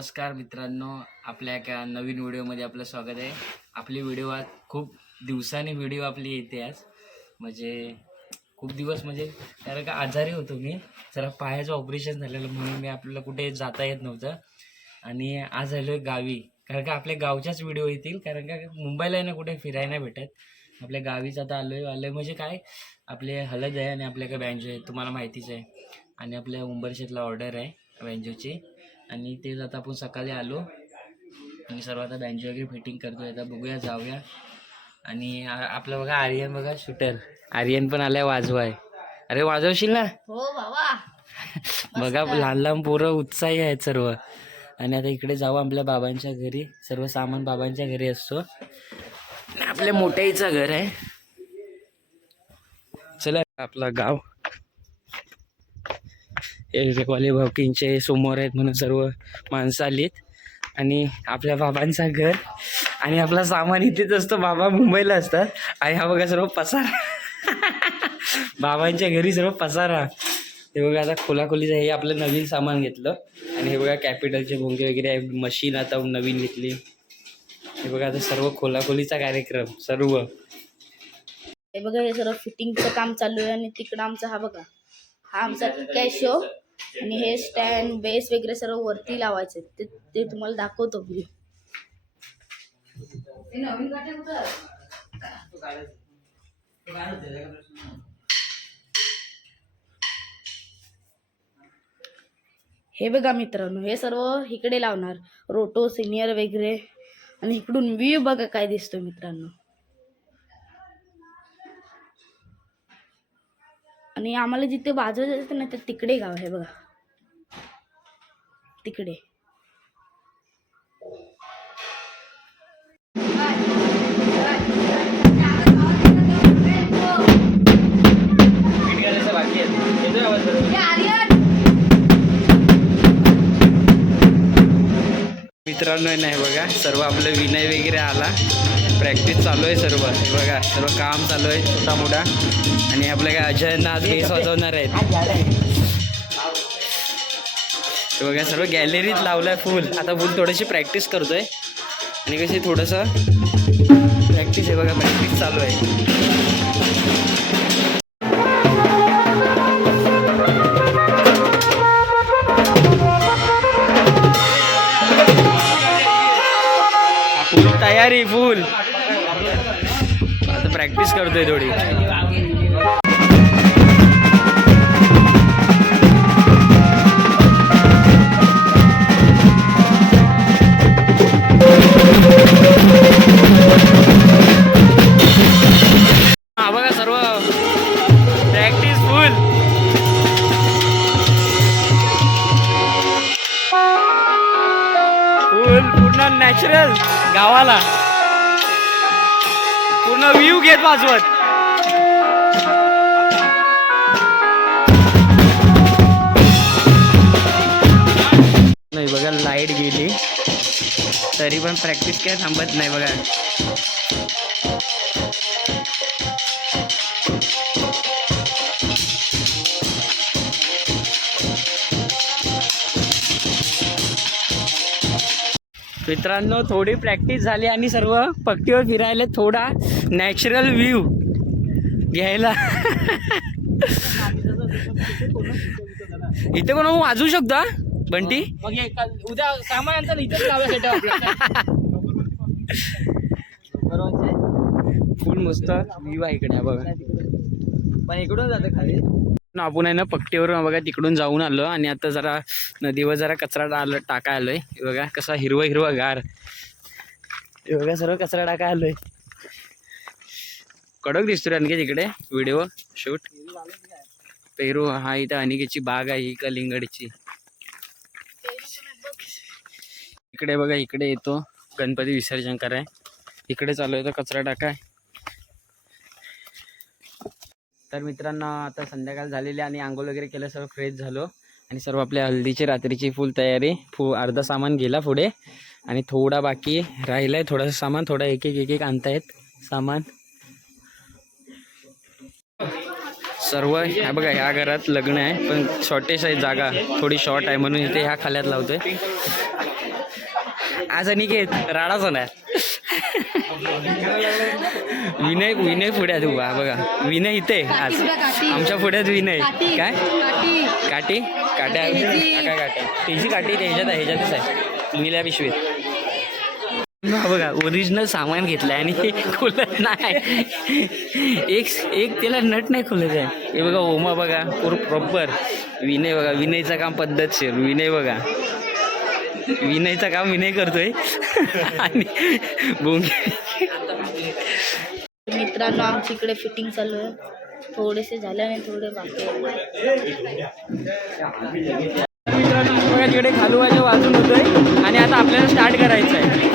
नमस्कार मित्रांनो आपल्या एका नवीन व्हिडिओमध्ये आपलं स्वागत आहे. आपली व्हिडिओ आज खूप दिवसांनी व्हिडिओ आपली येते आज. म्हणजे खूप दिवस म्हणजे कारण का आजारी होतो मी. जरा पायाचं ऑपरेशन झालेलं म्हणून मी आपल्याला कुठे जाता येत नव्हतं. आणि आज आलो आहे गावी. कारण का आपल्या गावच्याच व्हिडिओ येतील. कारण का मुंबईला ना कुठे फिरायला नाही भेटत. आपल्या गावीच आता आलो आहे आलो म्हणजे काय? आपले हळद आहे आणि आपल्याकडे बँजो आहे. तुम्हाला माहितीच आहे. आणि आपल्या उंबरशेतला ऑर्डर आहे बँजोची आणि तेच आता आपण सकाळी आलो. आणि सर्व आता बँजो वगैरे फिटिंग करतोय. आता बघूया जाऊया. आणि आपलं बघा आर्यन बघा शूटर. आर्यन पण आलाय वाजवाय. अरे वाजवशील ना? हो बाबा. बघा लहान लहान पोरं उत्साही आहेत सर्व. आणि आता इकडे जाऊ आपल्या बाबांच्या घरी. सर्व सामान बाबांच्या घरी असतो. आपल्या मोठ्याईचं घर आहे. चला आपलं गाव. इलेक्ट्रिकवाले भावकींचे समोर आहेत म्हणून सर्व माणसं आलीत. आणि आपल्या बाबांचा घर आणि आपला सामान इथेच असतो. बाबा मुंबईला असतात. आणि हा बघा सर्व पसारा. बाबांच्या घरी सर्व पसारा. हे बघा आता खोलाखोलीचं हे आपलं नवीन सामान घेतलं. आणि हे बघा कॅपिटलचे भोंगे वगैरे आहे मशीन आता नवीन घेतली. हे बघा आता सर्व खोलाखोलीचा कार्यक्रम. सर्व. हे बघा हे सर्व फिटिंगचं काम चालू आहे आणि तिकडं आमचा हा बघा. हा आमचा कॅशो आणि हे स्टँड बेस वगैरे सर्व वरती लावायचे. ते ते तुम्हाला दाखवतो मी हे बघा मित्रांनो हे सर्व इकडे लावणार. रोटो सिनियर वगैरे. आणि इकडून व्ह्यू बघा काय दिसतो मित्रांनो. आणि आम्हाला जिथे बाजू जायचं ना ते तिकडे गाव आहे बघा. तिकडे. मित्रांनो नाही बघा. सर्व आपलं विनय वगैरे आला. प्रॅक्टिस चालू आहे सर्व. हे बघा सर्व काम चालू आहे छोटा मोठा आणि आपल्या काय अजयांना आज बेस वाजवणार आहेत. बघा सर्व गॅलरीत लावलाय फुल आता फुल थोडीशी प्रॅक्टिस करतोय. आणि कशी थोडंसं प्रॅक्टिस आहे बघा प्रॅक्टिस चालू आहे. तयारी फुल. आता प्रॅक्टिस करतोय थोडी. हा गावाला. पूर्ण व्ह्यू घेत वाजवत नाही बघा लाइट गेली. तरी पण प्रॅक्टिस काय थांबत नाही बघा. मित्रांनो थोडी प्रॅक्टिस झाली आणि सर्व पट्टीवर फिरायला थोडा नॅचरल व्ह्यू घ्यायला. इथे कोण वाजवू शकतो? बंटी? उद्या सामान फुल मस्त व्ह्यू आहे इकडे बघा. पण इकडून जातं खाली. आपण आहे ना पट्टीवरून बघा तिकडून जाऊन आलो. आणि आता जरा नदीवर जरा कचरा आलो टाका आलोय. बघा कसा हिरवा हिरवा गार. बघा सर्व कचरा टाका आलोय. कडक दिसतो रे आणखी तिकडे व्हिडिओ शूट पेरू हा इथं अनिकेची बाग आहे ही कलिंगडची. इकडे बघा इकडे येतो. गणपती विसर्जन कराय. इकडे चालू आहे तो कचरा टाकाय. तर मित्रांनो आता संध्याकाळ झालेली आणि आंघोळ वगैरे केलं सर्व फ्रेश झालो. आणि सर्व आपल्या हल्दीची रात्रीची फुल तयारी फु अर्धा सामान गेला पुढे. आणि थोडा बाकी राहिला आहे थोडंसं सामान थोडा एक एक एक एक आणतायत सामान. सर्व ह्या बघा ह्या घरात लग्न आहे पण शॉर्टेज आहे जागा. थोडी शॉर्ट आहे म्हणून इथे ह्या खाल्यात लावतोय. आज अनिकेत राडाच होणार विनय विनय पुढ्यात उभा बघा. विनय इथे आज. आमच्या पुढ्यात विनय काय? काठी. काट्या काय काट्या त्याची काठी ह्याच्यात आहे ह्याच्यातच आहे. निळ्या पिशवीत. बघा ओरिजिनल सामान घेतलंय आणि हे खुलत नाही. एक एक त्याला नट नाही खुलत आहे. हे बघा ओमा बघा प्रॉपर विनय बघा विनयचं काम पद्धतशीर. विनय बघा. विनयचं काम विनय करतोय. आणि बोंगे मित्रांनो आमच्या इकडे फिटिंग चालू आहे. थोडेसे झाले आणि थोडे बाकी मित्रांनो बघा तिकडे खालूबाजू वाजून होतोय आणि आता आपल्याला स्टार्ट करायचं आहे